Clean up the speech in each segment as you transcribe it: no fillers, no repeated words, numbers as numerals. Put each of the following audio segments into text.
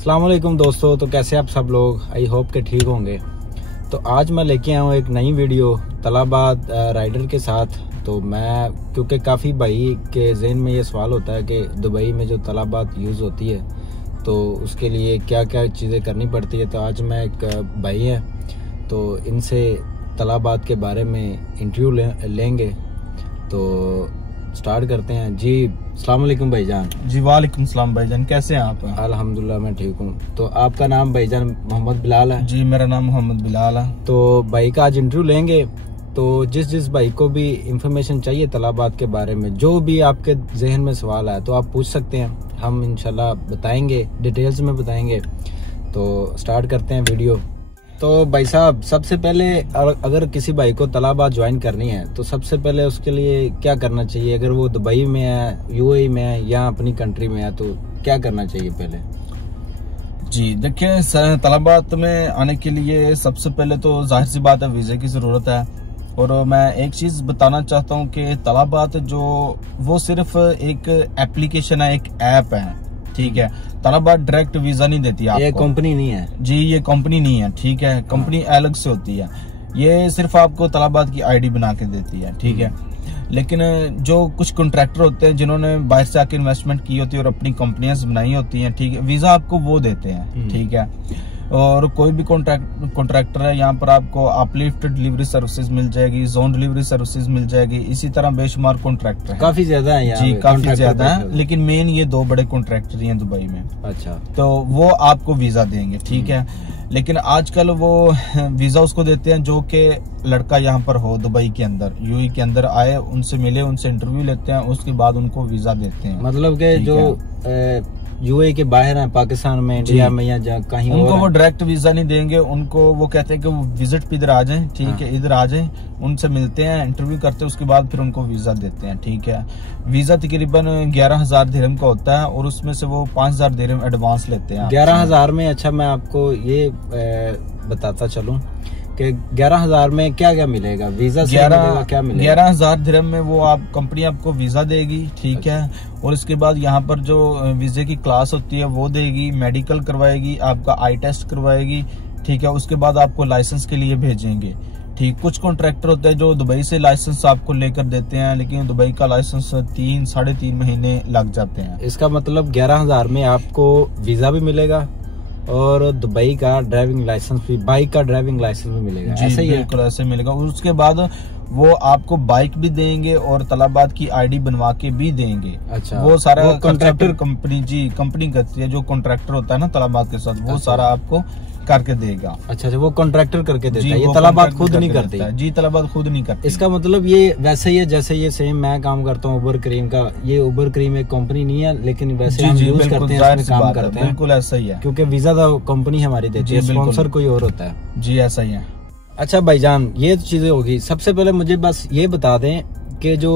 अस्सलाम वालेकुम दोस्तों, तो कैसे आप सब लोग? आई होप के ठीक होंगे। तो आज मैं लेके आया हूँ एक नई वीडियो तलाबात राइडर के साथ। तो मैं क्योंकि काफ़ी भाई के जहन में ये सवाल होता है कि दुबई में जो तलाबात यूज़ होती है तो उसके लिए क्या क्या चीज़ें करनी पड़ती है। तो आज मैं एक भाई हैं तो इनसे तलाबात के बारे में इंटरव्यू लेंगे। तो स्टार्ट करते हैं जी। अस्सलाम वालेकुम भाईजान। जी वालेकुम सलाम भाईजान, कैसे हैं आप? अल्हम्दुलिल्लाह मैं ठीक हूँ। तो आपका नाम भाईजान मोहम्मद बिलाल है? जी मेरा नाम मोहम्मद बिलाल है। तो भाई का आज इंटरव्यू लेंगे। तो जिस भाई को भी इंफॉर्मेशन चाहिए तलाबात के बारे में, जो भी आपके जहन में सवाल आए तो आप पूछ सकते हैं, हम इंशाल्लाह बताएंगे, डिटेल्स में बताएंगे। तो स्टार्ट करते हैं वीडियो। तो भाई साहब, सबसे पहले अगर किसी भाई को तलाबात ज्वाइन करनी है तो सबसे पहले उसके लिए क्या करना चाहिए? अगर वो दुबई में है, यूएई में है या अपनी कंट्री में है तो क्या करना चाहिए पहले? जी देखिए, तलाबात में आने के लिए सबसे पहले तो जाहिर सी बात है वीज़े की ज़रूरत है। और मैं एक चीज़ बताना चाहता हूँ कि तलाबात जो वो सिर्फ एक एप्लीकेशन है, एक ऐप है, ठीक है। तलाबात डायरेक्ट वीजा नहीं देती आपको। ये कंपनी नहीं है जी, ये कंपनी नहीं है, ठीक है। कंपनी अलग से होती है, ये सिर्फ आपको तलाबात की आईडी बना के देती है, ठीक है। लेकिन जो कुछ कॉन्ट्रैक्टर होते हैं जिन्होंने बाहर से आके इन्वेस्टमेंट की होती है और अपनी कंपनियां बनाई होती हैं, ठीक है, वीजा आपको वो देते हैं, ठीक है। और कोई भी कॉन्ट्रैक्टर है, यहाँ पर आपको अपलिफ्ट डिलीवरी सर्विसेज मिल जाएगी, जोन डिलीवरी सर्विसेज मिल जाएगी, इसी तरह बेशुमार कॉन्ट्रैक्टर हैं। काफी ज्यादा है यहाँ जी, काफी ज्यादा है, लेकिन मेन ये दो बड़े कॉन्ट्रैक्टर हैं दुबई में। अच्छा, तो वो आपको वीजा देंगे, ठीक है। लेकिन आजकल वो वीजा उसको देते हैं जो कि लड़का यहाँ पर हो दुबई के अंदर, यूएई के अंदर आए, उनसे मिले, उनसे इंटरव्यू लेते हैं, उसके बाद उनको वीजा देते हैं। मतलब कि जो यूएई के बाहर है, पाकिस्तान में, इंडिया में या कहीं, उनको वो डायरेक्ट वीजा नहीं देंगे। उनको वो कहते हैं कि वो विजिट पे इधर आ जाएं, ठीक है, इधर आ जाएं, उनसे मिलते हैं, इंटरव्यू करते हैं, उसके बाद फिर उनको वीजा देते हैं, ठीक है। वीजा तकरीबन 11,000 दिरहम का होता है और उसमें से वो 5,000 दिरहम एडवांस लेते हैं। 11,000 में? अच्छा, मैं आपको ये बताता चलूं कि 11,000 में क्या क्या मिलेगा? वीजा से मिलेगा, क्या मिलेगा? 11,000 दिरहम में वो आप कंपनी आपको वीजा देगी, ठीक है। और इसके बाद यहाँ पर जो वीजे की क्लास होती है वो देगी, मेडिकल करवाएगी, आपका आई टेस्ट करवाएगी, ठीक है। उसके बाद आपको लाइसेंस के लिए भेजेंगे, ठीक। कुछ कॉन्ट्रैक्टर होते हैं जो दुबई से लाइसेंस आपको लेकर देते हैं, लेकिन दुबई का लाइसेंस 3-3.5 महीने लग जाते हैं। इसका मतलब 11,000 में आपको वीजा भी मिलेगा और दुबई का ड्राइविंग लाइसेंस भी, बाइक का ड्राइविंग लाइसेंस भी मिलेगा। ऐसे ही है? बिल्कुल ऐसे मिलेगा। उसके बाद वो आपको बाइक भी देंगे और तलाबात की आईडी बनवा के भी देंगे। अच्छा, वो सारा कॉन्ट्रैक्टर कंपनी, जी कंपनी करती है, जो कॉन्ट्रैक्टर होता है ना तलाबात के साथ, वो सारा आपको करके देगा। अच्छा, वो कॉन्ट्रैक्टर करके देता है, ये तलाबात खुद नहीं करती? जी, तलाबात खुद नहीं करती। इसका मतलब ये वैसे ही है जैसे ये सेम मैं काम करता हूँ उबर क्रीम का। ये उबर क्रीम एक कंपनी नहीं है, लेकिन वैसे हम यूज करते हैं, इसमें काम करते हैं। बिल्कुल ऐसा ही है, क्योंकि वीजा तो कंपनी हमारी देती है, स्पॉन्सर कोई और होता है। जी ऐसा ही है। अच्छा भाईजान, ये तो चीजें होगी। सबसे पहले मुझे बस ये बता दें कि जो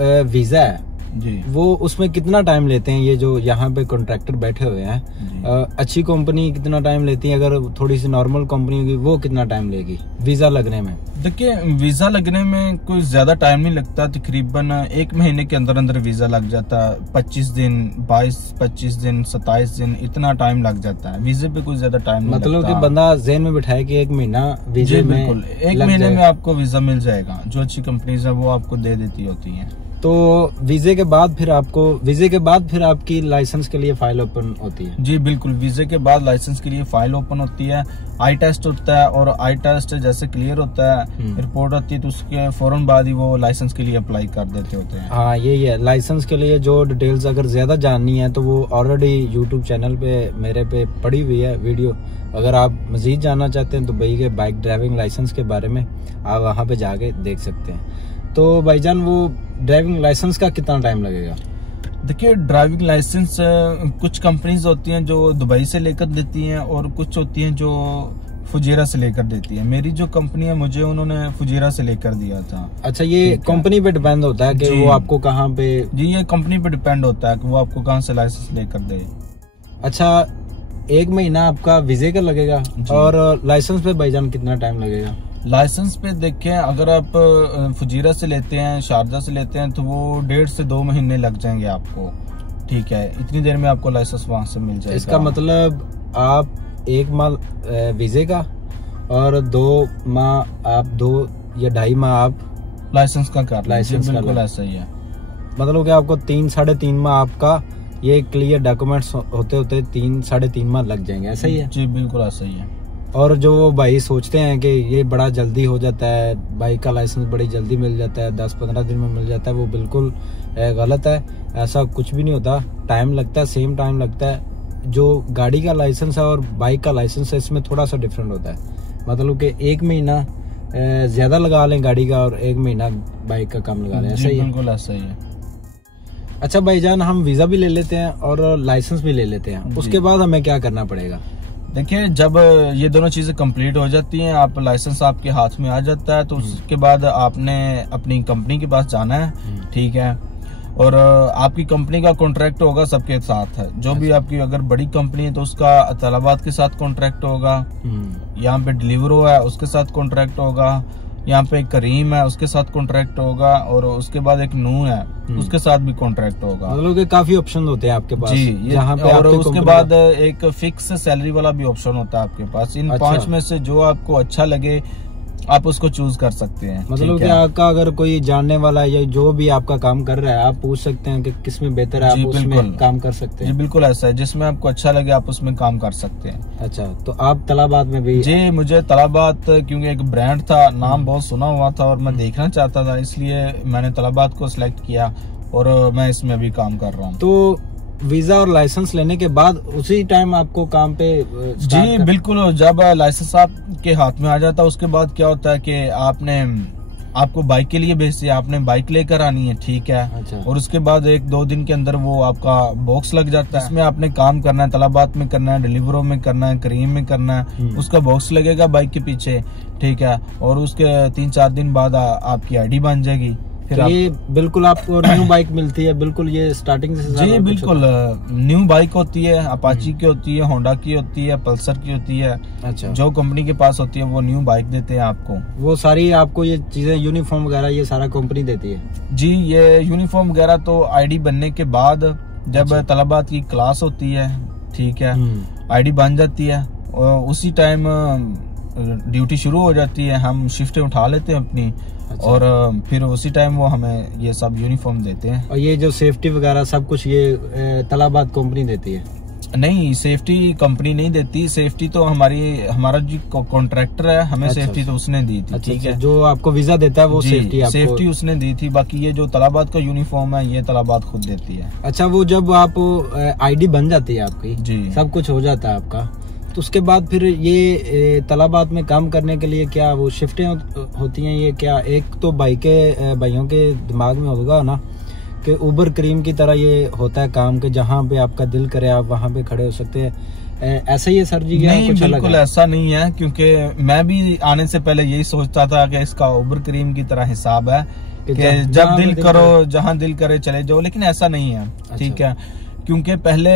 वीजा है जी, वो उसमें कितना टाइम लेते हैं? ये जो यहाँ पे कॉन्ट्रैक्टर बैठे हुए हैं, अच्छी कंपनी कितना टाइम लेती है? अगर थोड़ी सी नॉर्मल कंपनी होगी वो कितना टाइम लेगी वीजा लगने में? देखिए, वीजा लगने में कोई ज्यादा टाइम नहीं लगता, तकरीबन 1 महीने के अंदर अंदर वीजा लग जाता है। 25 दिन, 22-25 दिन, 27 दिन, इतना टाइम लग जाता है। वीजे पे कोई ज्यादा टाइम नहीं मतलब लगता। कि बंदा जहन में बिठाए कि 1 महीना वीजे में, बिल्कुल 1 महीने में आपको वीजा मिल जाएगा। जो अच्छी कंपनीज है वो आपको दे देती होती है। तो वीजे के बाद फिर आपकी लाइसेंस के लिए फाइल ओपन होती है? जी बिल्कुल, वीजे के बाद लाइसेंस के लिए फाइल ओपन होती है, आई टेस्ट होता है, और आई टेस्ट जैसे क्लियर होता है, रिपोर्ट आती है, तो उसके फौरन बाद ही वो लाइसेंस के लिए अप्लाई कर देते होते हैं। हाँ, यही है। लाइसेंस के लिए जो डिटेल्स अगर ज्यादा जाननी है तो वो ऑलरेडी यूट्यूब चैनल पे मेरे पे पड़ी हुई है वीडियो। अगर आप मजीद जानना चाहते हैं तो दुबई के बाइक ड्राइविंग लाइसेंस के बारे में आप वहाँ पे जाके देख सकते हैं। तो भाईजान, वो ड्राइविंग लाइसेंस का कितना टाइम लगेगा? देखिए, ड्राइविंग लाइसेंस कुछ कंपनीज होती हैं जो दुबई से लेकर देती हैं और कुछ होती हैं जो फुजेरा से लेकर देती है। मेरी जो कंपनी है, मुझे उन्होंने फुजेरा से लेकर दिया था। अच्छा, ये कंपनी पे डिपेंड होता है कि वो आपको कहाँ पे? जी, ये कंपनी पे डिपेंड होता है कि वो आपको कहाँ से लाइसेंस लेकर दे। अच्छा, 1 महीना आपका वीजे का लगेगा और लाइसेंस पे भाईजान कितना टाइम लगेगा? लाइसेंस पे देखें, अगर आप फुजीरा से लेते हैं, शारजा से लेते हैं, तो वो 1.5 से 2 महीने लग जाएंगे आपको, ठीक है। इतनी देर में आपको लाइसेंस वहां से मिल जाएगा। इसका मतलब आप 1 माह वीजे का और 2 माह आप 2 या 2.5 माह आप लाइसेंस का कर लाइसेंस का बिल्कुल ऐसा ही है। मतलब कि आपको 3-3.5 माह आपका ये क्लियर डॉक्यूमेंट्स होते होते 3-3.5 माह लग जाएंगे, ऐसा ही है? जी बिल्कुल ऐसा ही है। और जो वो भाई सोचते हैं कि ये बड़ा जल्दी हो जाता है, बाइक का लाइसेंस बड़ी जल्दी मिल जाता है, 10-15 दिन में मिल जाता है, वो बिल्कुल गलत है। ऐसा कुछ भी नहीं होता, टाइम लगता है, सेम टाइम लगता है। जो गाड़ी का लाइसेंस है और बाइक का लाइसेंस है, इसमें थोड़ा सा डिफरेंट होता है। मतलब कि 1 महीना ज्यादा लगा लें गाड़ी का और 1 महीना बाइक का कम लगा लें, ऐसा ही है? बिल्कुल ऐसा ही है। अच्छा भाईजान, हम वीजा भी ले लेते हैं और लाइसेंस भी ले लेते हैं, उसके बाद हमें क्या करना पड़ेगा? देखिए, जब ये दोनों चीजें कंप्लीट हो जाती हैं, आप लाइसेंस आपके हाथ में आ जाता है, तो उसके बाद आपने अपनी कंपनी के पास जाना है, ठीक है। और आपकी कंपनी का कॉन्ट्रैक्ट होगा सबके साथ है। जो भी आपकी अगर बड़ी कंपनी है तो उसका तलाबात के साथ कॉन्ट्रैक्ट होगा, यहाँ पे डिलीवरो है उसके साथ कॉन्ट्रैक्ट होगा, यहाँ पे करीम है उसके साथ कॉन्ट्रैक्ट होगा, और उसके बाद एक नू है उसके साथ भी कॉन्ट्रैक्ट होगा। मतलब कि काफी ऑप्शन होते हैं आपके पास जी, जहाँ पे और उसके बाद एक फिक्स सैलरी वाला भी ऑप्शन होता है आपके पास। इन 5 में से जो आपको अच्छा लगे आप उसको चूज कर सकते हैं। मतलब कि आपका अगर कोई जानने वाला है या जो भी आपका काम कर रहा है, आप पूछ सकते हैं कि किसमें बेहतर है, आप उसमें काम कर सकते हैं। जी बिल्कुल ऐसा है, जिसमें आपको अच्छा लगे आप उसमें काम कर सकते हैं। अच्छा, तो आप तलाबात में भी? जी, मुझे तलाबात क्योंकि एक ब्रांड था, नाम बहुत सुना हुआ था और मैं देखना चाहता था, इसलिए मैंने तलाबात को सिलेक्ट किया और मैं इसमें भी काम कर रहा हूँ। तो वीजा और लाइसेंस लेने के बाद उसी टाइम आपको काम पे जी बिल्कुल, जब लाइसेंस आपके हाथ में आ जाता है उसके बाद क्या होता है कि आपको बाइक के लिए भेजते हैं, आपने बाइक लेकर आनी है, ठीक है। अच्छा। और उसके बाद 1-2 दिन के अंदर वो आपका बॉक्स लग जाता है, इसमें आपने काम करना है, तलाबात में करना है, डिलीवरो में करना है, करीम में करना है, उसका बॉक्स लगेगा बाइक के पीछे, ठीक है। और उसके 3-4 दिन बाद आपकी आईडी बन जाएगी। तो ये बिल्कुल आपको न्यू बाइक मिलती है, बिल्कुल ये स्टार्टिंग से? जी बिल्कुल, न्यू बाइक होती है, अपाची की होती है, होंडा की होती है, पल्सर की होती है। अच्छा। जो कंपनी के पास होती है वो न्यू बाइक देते हैं आपको। वो सारी आपको ये चीजें, यूनिफॉर्म वगैरह, ये सारा कंपनी देती है? जी, ये यूनिफॉर्म वगैरह तो आईडी बनने के बाद, जब तलाबात की क्लास होती है, ठीक है, आईडी बन जाती है और उसी टाइम ड्यूटी शुरू हो जाती है, हम शिफ्टें उठा लेते हैं अपनी। अच्छा। और फिर उसी टाइम वो हमें ये सब यूनिफॉर्म देते हैं। और ये जो सेफ्टी वगैरह सब कुछ ये तलाबात कंपनी देती है? नहीं, सेफ्टी कंपनी नहीं देती, सेफ्टी तो हमारा जो कॉन्ट्रैक्टर है, हमें अच्छा, सेफ्टी तो उसने दी थी। अच्छा, ठीक है, जो आपको वीजा देता है वो सेफ्टी उसने दी थी। बाकी ये जो तलाबात का यूनिफॉर्म है ये तलाबात खुद देती है। अच्छा, वो जब आप आईडी बन जाती है आपकी, जी, सब कुछ हो जाता है आपका, तो उसके बाद फिर ये तलाबात में काम करने के लिए क्या वो शिफ्टें होती हैं? ये क्या एक तो भाइयों के दिमाग में होगा ना कि उबर करीम की तरह ये होता है काम के जहाँ पे आपका दिल करे आप वहाँ पे खड़े हो सकते हैं, ऐसा ही है सर जी? नहीं, कुछ बिल्कुल ऐसा नहीं है, क्योंकि मैं भी आने से पहले यही सोचता था कि इसका उबर करीम की तरह हिसाब है कि जब दिल करो, जहाँ दिल करे चले जाओ, लेकिन ऐसा नहीं है। ठीक है, क्योंकि पहले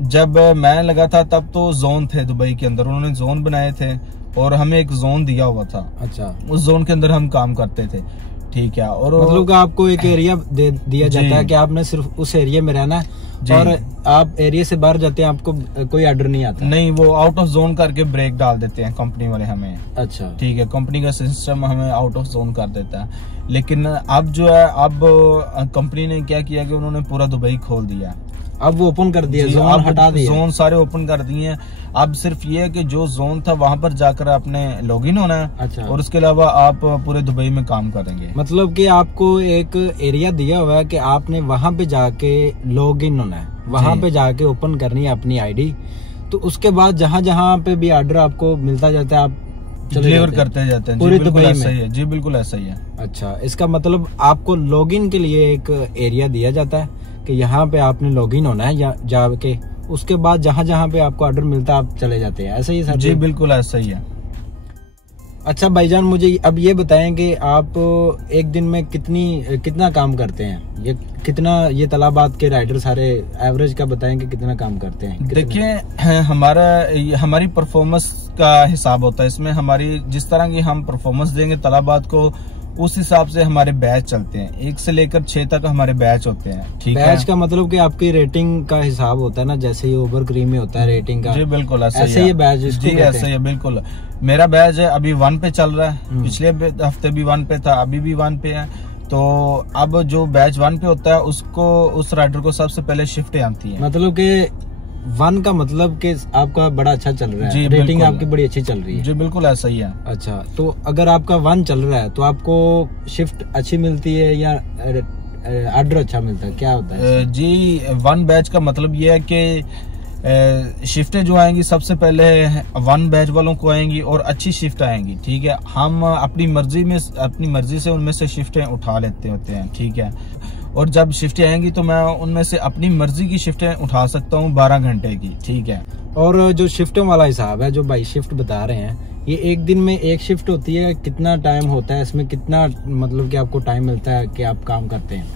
जब मैं लगा था तब तो जोन थे दुबई के अंदर, उन्होंने जोन बनाए थे और हमें एक जोन दिया हुआ था। अच्छा, उस जोन के अंदर हम काम करते थे, ठीक है। और मतलब आपको एक एरिया दिया जाता है कि आपने सिर्फ उस एरिया में रहना है और आप एरिया से बाहर जाते हैं, आपको कोई ऑर्डर नहीं आता? नहीं, वो आउट ऑफ जोन करके ब्रेक डाल देते हैं कंपनी वाले हमें। अच्छा, ठीक है, कंपनी का सिस्टम हमें आउट ऑफ जोन कर देता है। लेकिन अब जो है, अब कंपनी ने क्या किया कि उन्होंने पूरा दुबई खोल दिया, अब वो ओपन कर दिया, जोन हटा दिया, जोन सारे ओपन कर दिए। अब सिर्फ ये है कि जो जोन था वहाँ पर जाकर आपने लॉगिन होना है। अच्छा। और उसके अलावा आप पूरे दुबई में काम करेंगे। मतलब कि आपको एक एरिया दिया हुआ है कि आपने वहाँ पे जाके लॉगिन होना है, वहाँ पे जाके ओपन करनी है अपनी आईडी, तो उसके बाद जहाँ जहाँ पे भी ऑर्डर आपको मिलता जाता है आप डिलीवर करते जाते हैं। पूरी दुबई में? है जी, बिल्कुल ऐसा ही है। अच्छा, इसका मतलब आपको लॉगिन के लिए एक एरिया दिया जाता है कि यहाँ पे आपने लॉगिन होना है या जाके, उसके बाद जहाँ जहाँ पे आपको ऑर्डर मिलता है आप चले जाते हैं, ऐसा ही सर? जी बिल्कुल ऐसा ही है। अच्छा भाईजान, मुझे अब ये बताएं कि आप एक दिन में कितना काम करते हैं? ये तलाबात के राइडर सारे एवरेज का बताएं कि कितना काम करते हैं? देखिए, हमारी परफॉर्मेंस का हिसाब होता है इसमें। हमारी जिस तरह की हम परफॉर्मेंस देंगे तलाबात को, उस हिसाब से हमारे बैच चलते हैं। 1 से लेकर 6 तक हमारे बैच होते हैं। ठीक है, बैच का मतलब कि आपकी रेटिंग का हिसाब होता है ना, जैसे ही ओवर क्रीम में होता है रेटिंग का। जी बिल्कुल ऐसे ही बैच जी ऐसे ही है बिल्कुल। मेरा बैच है अभी 1 पे चल रहा है, पिछले हफ्ते भी 1 पे था, अभी भी 1 पे है। तो अब जो बैच 1 पे होता है उसको, उस राइडर को सबसे पहले शिफ्टें आती है। मतलब कि 1 का मतलब कि आपका बड़ा अच्छा चल रहा है जी, रेटिंग आपकी बड़ी अच्छी चल रही है। जी बिल्कुल ऐसा ही है। अच्छा, तो अगर आपका 1 चल रहा है तो आपको शिफ्ट अच्छी मिलती है या ऑर्डर अच्छा मिलता है, क्या होता है? जी 1 बैच का मतलब ये है कि शिफ्टें जो आएंगी सबसे पहले 1 बैच वालों को आएंगी और अच्छी शिफ्ट आएंगी। ठीक है, हम अपनी मर्जी से उनमें से शिफ्टें उठा लेते होते हैं। ठीक है, और जब शिफ्टें आएंगी तो मैं उनमें से अपनी मर्जी की शिफ्टें उठा सकता हूँ 12 घंटे की। ठीक है, और जो शिफ्टों वाला हिसाब है, जो भाई शिफ्ट बता रहे हैं, ये एक दिन में एक शिफ्ट होती है, कितना टाइम होता है इसमें, कितना मतलब कि आपको टाइम मिलता है कि आप काम करते हैं?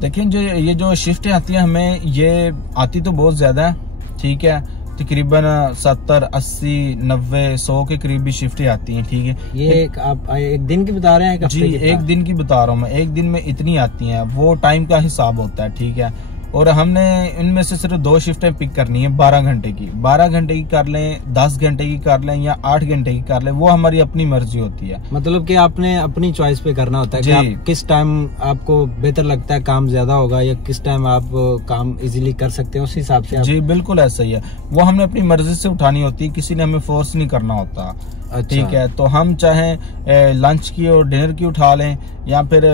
देखिए ये जो शिफ्टें आती हैं हमें, ये आती तो बहुत ज्यादा है। ठीक है, तकरीबन 70, 80, 90, 100 के करीब भी शिफ्टें आती हैं। ठीक है, ये आप एक दिन की बता रहे हैं? जी एक दिन की बता रहा हूँ मैं, एक दिन में इतनी आती हैं, वो टाइम का हिसाब होता है। ठीक है, और हमने इनमें से सिर्फ 2 शिफ्टें पिक करनी है 12 घंटे की। 12 घंटे की कर लें, 10 घंटे की कर लें या 8 घंटे की कर लें, वो हमारी अपनी मर्जी होती है। मतलब कि आपने अपनी चॉइस पे करना होता है कि आप किस टाइम आपको बेहतर लगता है, काम ज्यादा होगा या किस टाइम आप काम इजीली कर सकते हैं, उस हिसाब से जी बिल्कुल ऐसा ही है। वो हमने अपनी मर्जी से उठानी होती है, किसी ने हमें फोर्स नहीं करना होता। अच्छा। ठीक है, तो हम चाहे लंच की और डिनर की उठा लें या फिर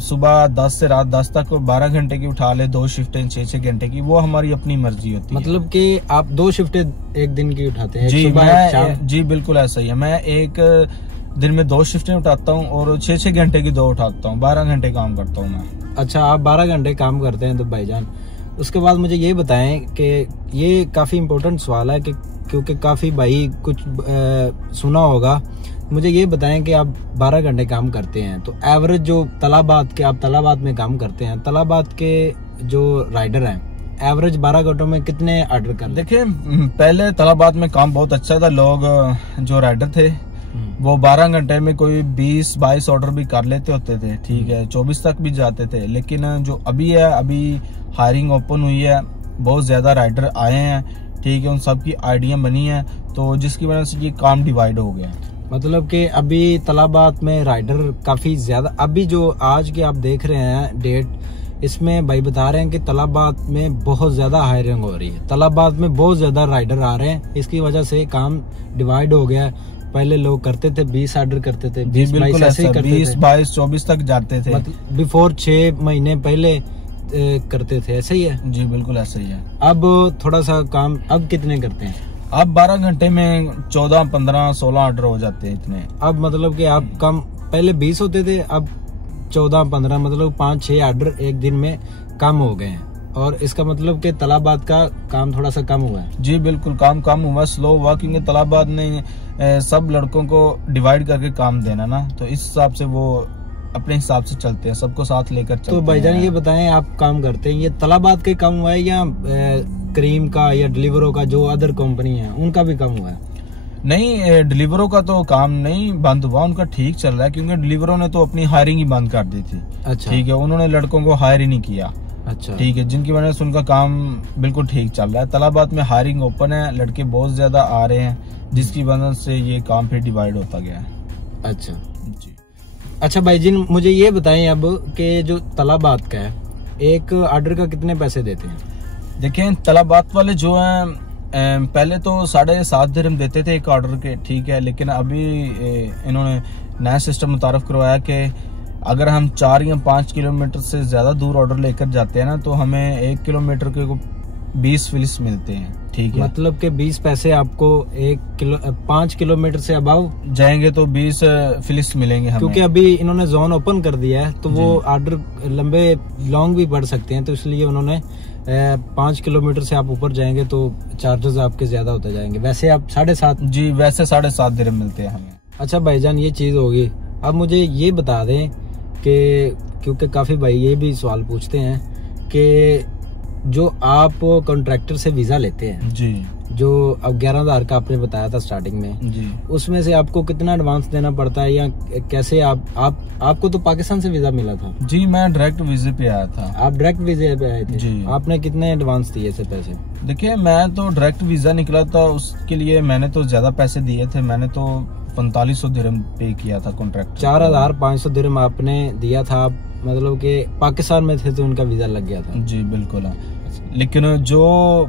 सुबह 10 से रात 10 तक 12 घंटे की उठा लें, 2 शिफ्टें 6-6 घंटे की, वो हमारी अपनी मर्जी होती है। मतलब कि आप 2 शिफ्टें एक दिन की उठाते हैं? जी बिल्कुल ऐसा ही है। मैं एक दिन में 2 शिफ्टें उठाता हूँ और 6-6 घंटे की 2 उठाता हूँ, 12 घंटे काम करता हूँ मैं। अच्छा, आप 12 घंटे काम करते हैं तो भाईजान, उसके बाद मुझे ये बताएं कि ये काफी इम्पोर्टेंट सवाल है कि क्योंकि काफी भाई कुछ सुना होगा, मुझे ये बताएं कि आप 12 घंटे काम करते हैं तो एवरेज जो आप तलाबात में काम करते हैं, तलाबात के जो राइडर हैं एवरेज 12 घंटों में कितने ऑर्डर कर? देखिए पहले तलाबात में काम बहुत अच्छा था, लोग जो राइडर थे वो 12 घंटे में कोई 20-22 ऑर्डर भी कर लेते होते थे। ठीक है, 24 तक भी जाते थे। लेकिन जो अभी है, अभी हायरिंग ओपन हुई है, बहुत ज्यादा राइडर आए हैं। ठीक है, उन सब की आइडिया बनी है, तो जिसकी वजह से ये काम डिवाइड हो गया। मतलब कि अभी तलाबात में राइडर काफी ज्यादा, अभी जो आज के आप देख रहे हैं डेट, इसमें भाई बता रहे हैं कि तलाबात में बहुत ज्यादा हायरिंग हो रही है, तलाबात में बहुत ज्यादा राइडर आ रहे हैं, इसकी वजह से काम डिवाइड हो गया। पहले लोग करते थे 20 ऑर्डर करते थे, 20-22 24 तक जाते थे, मतलब बिफोर 6 महीने पहले करते थे, ऐसे ही है? जी बिल्कुल ऐसा ही है। अब थोड़ा सा काम अब कितने करते हैं? अब 12 घंटे में 14, 15, 16 ऑर्डर हो जाते हैं इतने। अब मतलब कि आप कम, पहले 20 होते थे, अब 14, 15, मतलब 5-6 ऑर्डर एक दिन में कम हो गए हैं। और इसका मतलब कि तलाबात का काम थोड़ा सा कम हुआ है? जी बिल्कुल, काम कम हुआ, स्लो हुआ, क्योंकि तलाबात ने सब लड़कों को डिवाइड करके काम देना ना, तो इस हिसाब से वो अपने हिसाब से चलते हैं, सबको साथ लेकर चलते हैं। तो भाईजान ये बताएं, आप काम करते हैं, ये तलाबात के कम हुआ है या क्रीम का या डिलीवरो का, जो अदर कंपनी है उनका भी कम हुआ है? नहीं, डिलीवरों का तो काम नहीं बंद हुआ, उनका ठीक चल रहा है, क्योंकि डिलीवरों ने तो अपनी हायरिंग ही बंद कर दी थी। अच्छा। ठीक है, उन्होंने लड़कों को हायर ही नहीं किया। अच्छा। ठीक है, जिनकी वजह से उनका काम बिल्कुल ठीक चल रहा है। तलाबात में हायरिंग ओपन है, लड़के बहुत ज्यादा आ रहे हैं, जिसकी वजह से ये काम फिर डिवाइड होता गया है। अच्छा जी। अच्छा भाई जी, मुझे ये बताएं अब कि जो तलाबात का है, एक ऑर्डर का कितने पैसे देते हैं? देखें, तलाबात वाले जो हैं पहले तो 7.5 दिरहम देते थे एक ऑर्डर के। ठीक है, लेकिन अभी इन्होंने नया सिस्टम मुतारफ करवाया कि अगर हम 4 या 5 किलोमीटर से ज्यादा दूर ऑर्डर लेकर जाते हैं ना, तो हमें 1 किलोमीटर के 20 फिलिस मिलते हैं। ठीक है, मतलब के 20 पैसे आपको 5 किलोमीटर से अबाव जाएंगे तो 20 फिलिस मिलेंगे हमें। क्योंकि अभी इन्होंने जोन ओपन कर दिया है, तो वो ऑर्डर लॉन्ग भी बढ़ सकते हैं, तो इसलिए उन्होंने 5 किलोमीटर से आप ऊपर जाएंगे तो चार्जेस आपके ज्यादा होते जाएंगे। वैसे आप 7.5? जी, वैसे 7.5 दिरहम मिलते हैं हमें। अच्छा भाईजान, ये चीज होगी। अब मुझे ये बता दें कि क्योंकि काफी भाई ये भी सवाल पूछते हैं कि जो आप कॉन्ट्रैक्टर से वीजा लेते हैं, जी, जो अब 11,000 का आपने बताया था स्टार्टिंग में जी, उसमें से आपको कितना एडवांस देना पड़ता है, या कैसे आपको तो पाकिस्तान से वीजा मिला था? जी मैं डायरेक्ट वीजे पे आया था। आप डायरेक्ट वीजे पे आए थे जी। आपने कितने एडवांस दिए थे पैसे? देखिए मैं तो डायरेक्ट वीजा निकला था, उसके लिए मैंने तो ज्यादा पैसे दिए थे, मैंने तो 4500 दिरहम पे किया था कॉन्ट्रैक्ट। 4,500 दिरहम आपने दिया था, मतलब कि पाकिस्तान में थे तो उनका वीजा लग गया था। जी बिल्कुल। लेकिन जो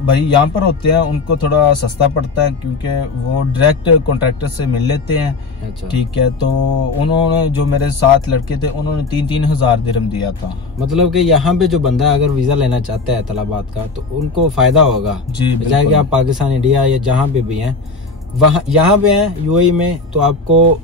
भाई यहाँ पर होते हैं उनको थोड़ा सस्ता पड़ता है, क्योंकि वो डायरेक्ट कॉन्ट्रैक्टर से मिल लेते हैं। अच्छा, ठीक है, तो उन्होंने जो मेरे साथ लड़के थे उन्होंने 3-3 हजार दिरहम दिया था। मतलब कि यहाँ पे जो बंदा अगर वीजा लेना चाहता है तलाबात का तो उनको फायदा होगा। जी चाहे कि आप पाकिस्तान, इंडिया या जहाँ पे भी हैं, वहाँ यहाँ पे हैं यूएई में, तो आपको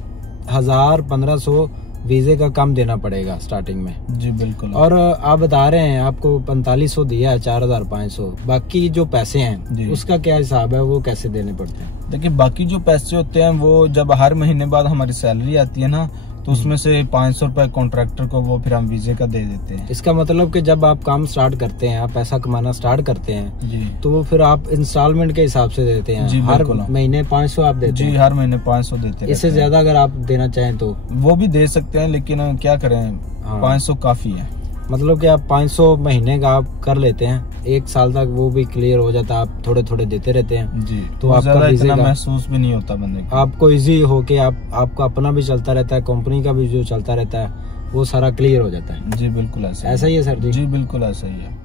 1,000-1,500 वीजे का कम देना पड़ेगा स्टार्टिंग में। जी बिल्कुल। और आप बता रहे हैं आपको 4500 दिया है, 4,500, बाकी जो पैसे हैं उसका क्या हिसाब है, वो कैसे देने पड़ते हैं? देखिए बाकी जो पैसे होते हैं वो जब हर महीने बाद हमारी सैलरी आती है ना, तो उसमें से 500 रुपए कॉन्ट्रैक्टर को वो फिर हम वीजे का दे देते हैं। इसका मतलब कि जब आप काम स्टार्ट करते हैं, आप पैसा कमाना स्टार्ट करते हैं जी, तो फिर आप इंस्टॉलमेंट के हिसाब से देते हैं? जी हर बिल्कुल। महीने 500 आप देते जी हैं? हर महीने 500 देते हैं। इससे ज्यादा अगर आप देना चाहें तो वो भी दे सकते हैं, लेकिन क्या करें, हाँ। 500 काफी है। मतलब कि आप 500 महीने का आप कर लेते हैं, 1 साल तक वो भी क्लियर हो जाता है, आप थोड़े थोड़े देते रहते हैं। जी, तो वो आपका ज्यादा वीजे इतना का महसूस भी नहीं होता बंदे को। आपको इजी हो के आपका अपना भी चलता रहता है, कंपनी का भी जो चलता रहता है वो सारा क्लियर हो जाता है। जी बिल्कुल ऐसा ही है सर जी? जी बिल्कुल ऐसा ही है।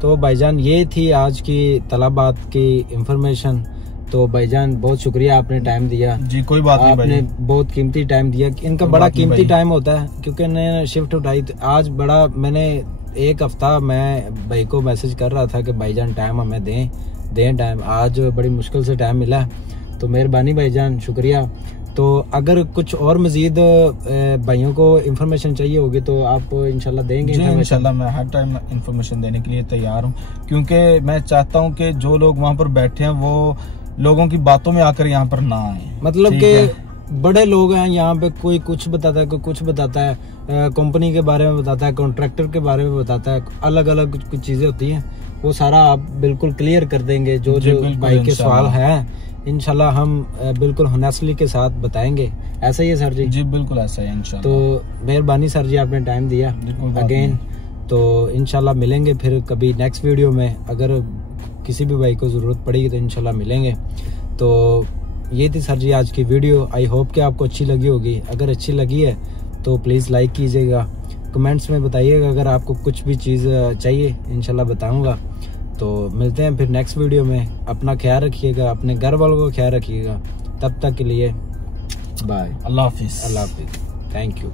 तो भाईजान ये थी आज की तलाबात की इंफॉर्मेशन। तो भाईजान बहुत शुक्रिया, आपने टाइम दिया। जी कोई बात नहीं आपने भाई, बहुत कीमती टाइम दिया। इनका बड़ा कीमती टाइम होता है, क्योंकि इन्होंने शिफ्ट उठाई। आज बड़ा मैंने 1 हफ्ता मैं भाई को मैसेज कर रहा था कि भाईजान टाइम हमें दें टाइम। आज बड़ी मुश्किल से टाइम मिला, तो मेहरबानी भाईजान, शुक्रिया। तो अगर कुछ और मजीद भाइयों को इन्फॉर्मेशन चाहिए होगी तो आप इंशाल्लाह देंगे? जी इंशाल्लाह मैं हर टाइम इन्फॉर्मेशन देने के लिए तैयार हूँ, क्योंकि मैं चाहता हूँ कि जो लोग वहाँ पर बैठे हैं वो लोगों की बातों में आकर यहाँ पर ना आए। मतलब कि बड़े लोग हैं यहाँ पे, कोई कुछ बताता है, कोई कुछ बताता है, कंपनी के बारे में बताता है, कॉन्ट्रैक्टर के बारे में बताता है, अलग अलग कुछ चीजें होती हैं, वो सारा आप बिल्कुल क्लियर कर देंगे। जो भाई के सवाल है इंशाल्लाह हम बिल्कुल होनेस्टली के साथ बताएंगे। ऐसा ही है सर जी? जी बिल्कुल ऐसा है इंशाल्लाह। तो मेहरबानी सर जी, आपने टाइम दिया अगेन। तो इंशाल्लाह मिलेंगे फिर कभी नेक्स्ट वीडियो में। अगर किसी भी भाई को जरूरत पड़ेगी तो इंशाल्लाह मिलेंगे। तो ये थी सर जी आज की वीडियो। आई होप कि आपको अच्छी लगी होगी। अगर अच्छी लगी है तो प्लीज़ लाइक कीजिएगा, कमेंट्स में बताइएगा अगर आपको कुछ भी चीज़ चाहिए, इंशाल्लाह बताऊंगा। तो मिलते हैं फिर नेक्स्ट वीडियो में। अपना ख्याल रखिएगा, अपने घर वालों का ख्याल रखिएगा। तब तक के लिए बाय। अल्लाह हाफिज़। अल्लाह हाफिज़। Thank you.